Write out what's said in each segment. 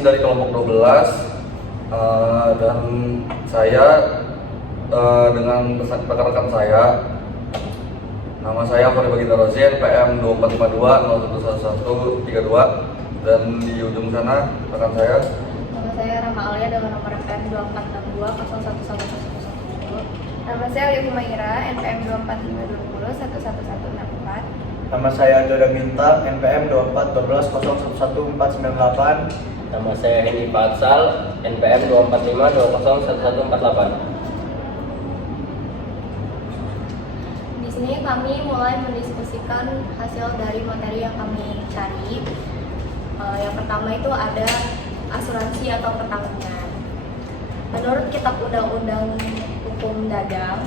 sini dari kelompok 12 dan saya dengan rekan-rekan saya. Nama saya Fahri Baginda Rosin, PM 2452 011132, dan di ujung sana rekan saya. Nama saya Rama Alia dengan nomor NPM 2462 011110. Nama saya Ayu Humaira, NPM 24520 11164. Nama saya Doda Bintang, NPM 2412 011148. Nama saya Hendy Fatsal, NPM 245201148. Di sini kami mulai mendiskusikan hasil dari materi yang kami cari. Yang pertama itu ada asuransi atau pertanggungan. Menurut Kitab Undang-Undang Hukum Dagang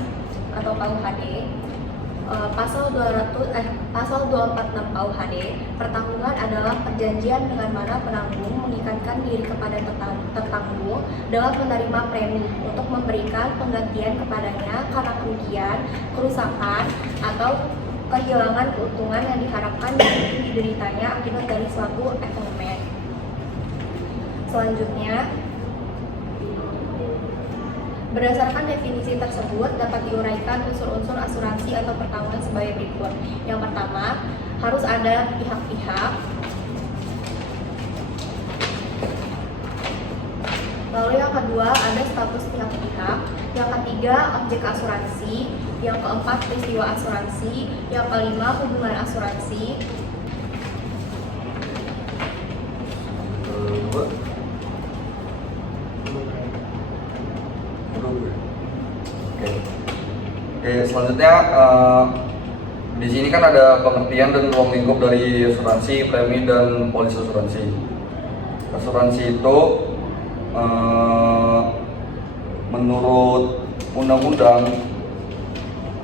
atau KUHD, pasal 246 KUHD, pertanggungan adalah perjanjian dengan mana penanggung mengikatkan diri kepada tertanggung dengan menerima premi untuk memberikan penggantian kepadanya karena kerugian, kerusakan, atau kehilangan keuntungan yang diharapkan dideritanya akibat dari suatu event. Selanjutnya, berdasarkan definisi tersebut dapat diuraikan unsur-unsur asuransi atau pertanggungan sebagai berikut. Yang pertama, harus ada pihak-pihak. Lalu yang kedua, ada status pihak-pihak. Yang ketiga, objek asuransi. Yang keempat, peristiwa asuransi. Yang kelima, hubungan asuransi. Oke, selanjutnya di sini kan ada pengertian dan ruang lingkup dari asuransi, premi, dan polis asuransi. Asuransi itu menurut Undang-Undang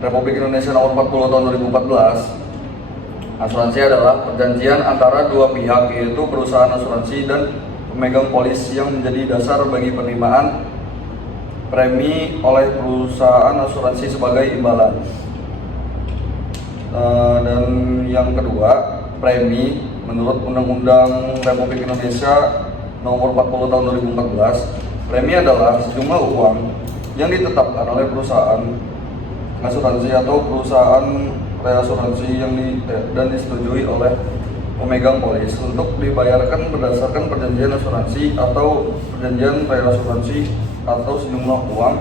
Republik Indonesia Nomor 40 Tahun 2014, asuransi adalah perjanjian antara dua pihak, yaitu perusahaan asuransi dan pemegang polis, yang menjadi dasar bagi penerimaan premi oleh perusahaan asuransi sebagai imbalan. Dan yang kedua, premi menurut Undang-Undang Republik Indonesia Nomor 40 Tahun 2014, premi adalah sejumlah uang yang ditetapkan oleh perusahaan asuransi atau perusahaan reasuransi dan disetujui oleh pemegang polis untuk dibayarkan berdasarkan perjanjian asuransi atau perjanjian reasuransi atau sejumlah uang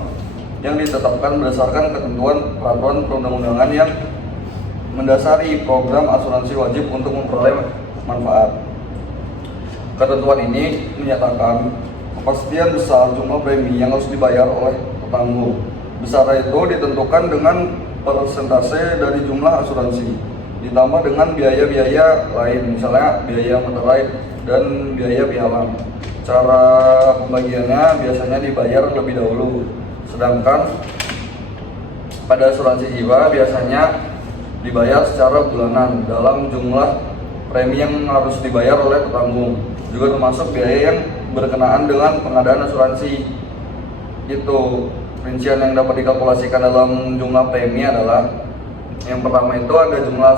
yang ditetapkan berdasarkan ketentuan peraturan perundang-undangan yang mendasari program asuransi wajib untuk memperoleh manfaat. Ketentuan ini menyatakan kepastian besar jumlah premi yang harus dibayar oleh petanggung. Besarnya itu ditentukan dengan persentase dari jumlah asuransi, ditambah dengan biaya-biaya lain, misalnya biaya materai dan biaya pialang. Cara pembagiannya biasanya dibayar lebih dahulu, sedangkan pada asuransi jiwa biasanya dibayar secara bulanan dalam jumlah premi yang harus dibayar oleh petanggung, juga termasuk biaya yang berkenaan dengan pengadaan asuransi. Itu rincian yang dapat dikalkulasikan dalam jumlah premi adalah, yang pertama itu ada jumlah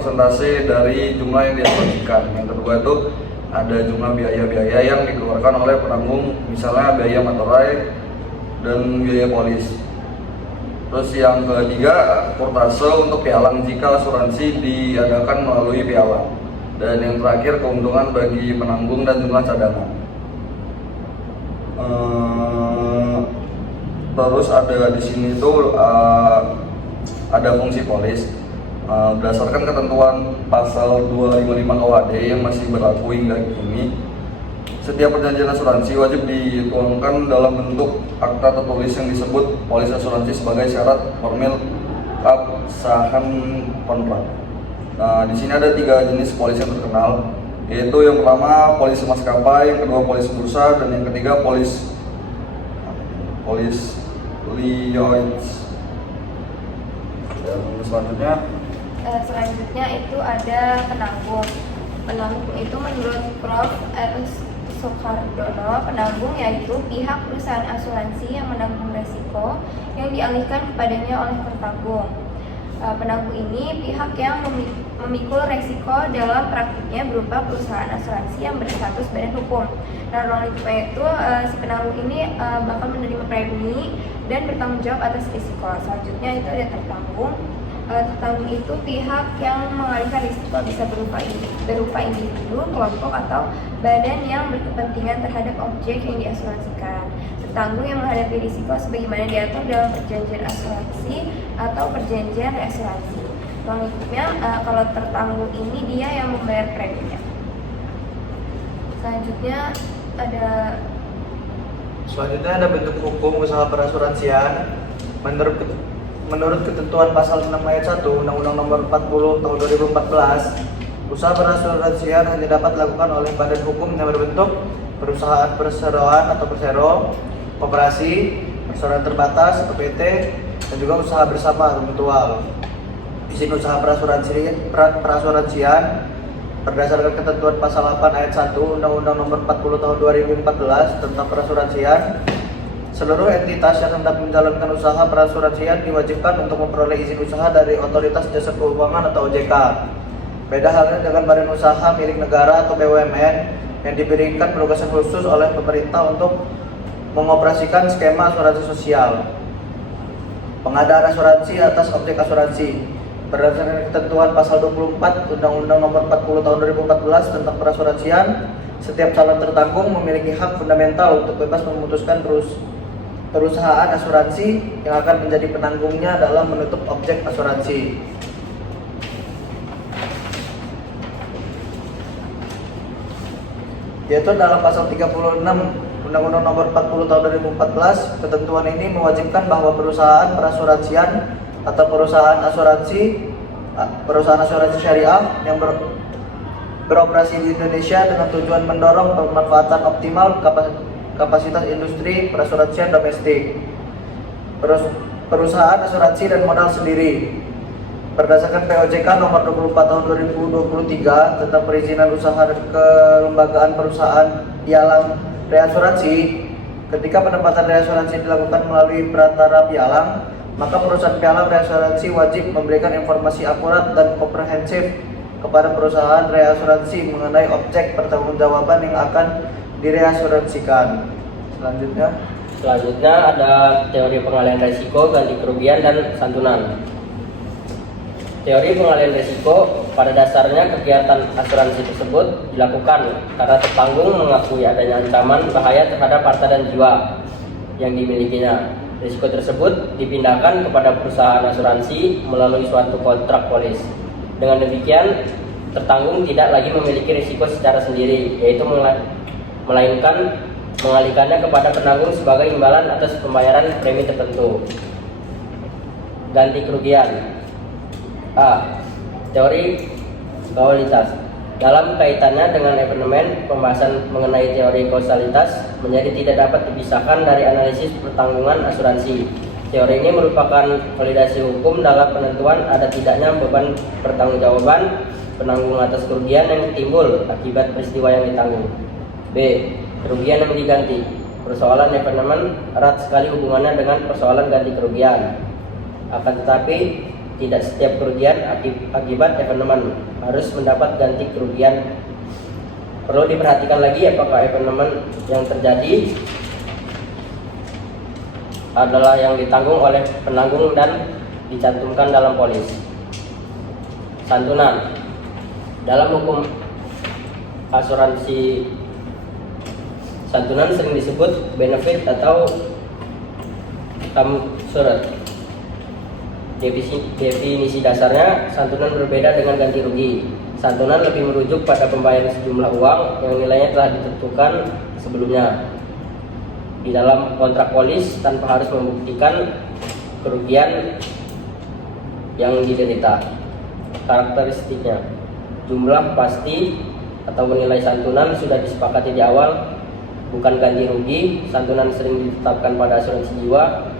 persentase dari jumlah yang diasuransikan. Yang kedua itu ada jumlah biaya-biaya yang dikeluarkan oleh penanggung, misalnya biaya materai dan biaya polis. Terus yang ketiga, kurtase untuk pialang jika asuransi diadakan melalui pialang. Dan yang terakhir, keuntungan bagi penanggung dan jumlah cadangan. Terus ada di sini tuh ada fungsi polis. Berdasarkan ketentuan pasal 255 KUHD yang masih berlaku hingga kini, setiap perjanjian asuransi wajib dituangkan dalam bentuk akta tertulis yang disebut polis asuransi sebagai syarat formil keabsahan kontrak. Nah, di sini ada 3 jenis polis yang terkenal, yaitu yang pertama polis maskapai, yang kedua polis bursa, dan yang ketiga polis Lloyds. Dan selanjutnya itu ada penanggung. Penanggung itu menurut Prof. Soekardono, penanggung yaitu pihak perusahaan asuransi yang menanggung resiko yang dialihkan kepadanya oleh tertanggung. Penanggung ini pihak yang memikul resiko dalam praktiknya berupa perusahaan asuransi yang berstatus badan hukum. Nah, role itu si penanggung ini bakal menerima premi dan bertanggung jawab atas risiko. Selanjutnya itu ada tertanggung. Tertanggung itu pihak yang mengalihkan risiko bisa berupa individu, kelompok, atau badan yang berkepentingan terhadap objek yang diasuransikan. Tertanggung yang menghadapi risiko sebagaimana diatur dalam perjanjian asuransi atau perjanjian reasuransi. Selanjutnya, kalau tertanggung ini dia yang membayar preminya. Selanjutnya ada bentuk hukum usaha perasuransian. Menurut ketentuan pasal 6 ayat 1 Undang-Undang Nomor 40 Tahun 2014, usaha perasuransian hanya dapat dilakukan oleh badan hukum yang berbentuk perusahaan perseroan atau persero, koperasi, perseroan terbatas atau PT, dan juga usaha bersama atau mutual. Izin usaha perasuransian berdasarkan ketentuan pasal 8 ayat 1 Undang-Undang Nomor 40 Tahun 2014 tentang perasuransian, seluruh entitas yang hendak menjalankan usaha perasuransian diwajibkan untuk memperoleh izin usaha dari Otoritas Jasa Keuangan atau OJK. Beda halnya dengan badan usaha milik negara atau BUMN yang diberikan penugasan khusus oleh pemerintah untuk mengoperasikan skema asuransi sosial. Pengadaan asuransi atas objek asuransi berdasarkan ketentuan pasal 24 Undang-Undang Nomor 40 Tahun 2014 tentang perasuransian, setiap calon tertanggung memiliki hak fundamental untuk bebas memutuskan perusahaan asuransi yang akan menjadi penanggungnya dalam menutup objek asuransi. Yaitu dalam pasal 36 Undang-Undang Nomor 40 Tahun 2014, ketentuan ini mewajibkan bahwa perusahaan perasuransian atau perusahaan asuransi syariah yang beroperasi di Indonesia dengan tujuan mendorong pemanfaatan optimal kapasitas industri perasuransian domestik, perusahaan asuransi dan modal sendiri. Berdasarkan POJK nomor 24 tahun 2023 tentang perizinan usaha dan kelembagaan perusahaan pialang reasuransi, ketika penempatan reasuransi dilakukan melalui perantara pialang, maka perusahaan pialang reasuransi wajib memberikan informasi akurat dan komprehensif kepada perusahaan reasuransi mengenai objek pertanggungjawaban yang akan direasuransikan. Selanjutnya ada teori pengalihan risiko, ganti kerugian, dan santunan. Teori pengalihan risiko, pada dasarnya kegiatan asuransi tersebut dilakukan karena tertanggung mengakui adanya ancaman bahaya terhadap harta dan jiwa yang dimilikinya. Risiko tersebut dipindahkan kepada perusahaan asuransi melalui suatu kontrak polis. Dengan demikian, tertanggung tidak lagi memiliki risiko secara sendiri, yaitu melainkan mengalihkannya kepada penanggung sebagai imbalan atas pembayaran premi tertentu. Ganti kerugian. A. Teori kausalitas. Dalam kaitannya dengan ekonomi, pembahasan mengenai teori kausalitas menjadi tidak dapat dipisahkan dari analisis pertanggungan asuransi. Teori ini merupakan validasi hukum dalam penentuan ada tidaknya beban pertanggungjawaban penanggung atas kerugian yang timbul akibat peristiwa yang ditanggung. B. Kerugian yang diganti. Persoalan ekonomi erat sekali hubungannya dengan persoalan ganti kerugian. Akan tetapi, tidak setiap kerugian akibat ekonomi harus mendapat ganti kerugian. Perlu diperhatikan lagi apakah ekonomi yang terjadi adalah yang ditanggung oleh penanggung dan dicantumkan dalam polis. Santunan. Dalam hukum asuransi, santunan sering disebut benefit atau surat. Definisi dasarnya, santunan berbeda dengan ganti rugi. Santunan lebih merujuk pada pembayaran sejumlah uang yang nilainya telah ditentukan sebelumnya di dalam kontrak polis tanpa harus membuktikan kerugian yang diderita. Karakteristiknya, jumlah pasti atau nilai santunan sudah disepakati di awal, bukan ganti rugi. Santunan sering ditetapkan pada asuransi jiwa,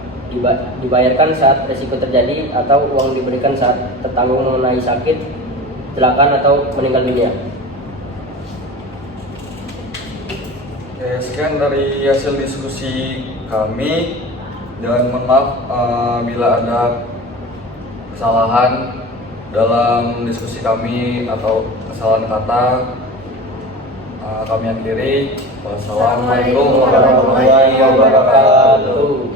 dibayarkan saat risiko terjadi atau uang diberikan saat tertanggung mengenai sakit, kecelakaan atau meninggal dunia. Oke, sekian dari hasil diskusi kami, dan mohon maaf bila ada kesalahan dalam diskusi kami atau kesalahan kata, kami akhiri. Wassalamualaikum warahmatullahi wabarakatuh.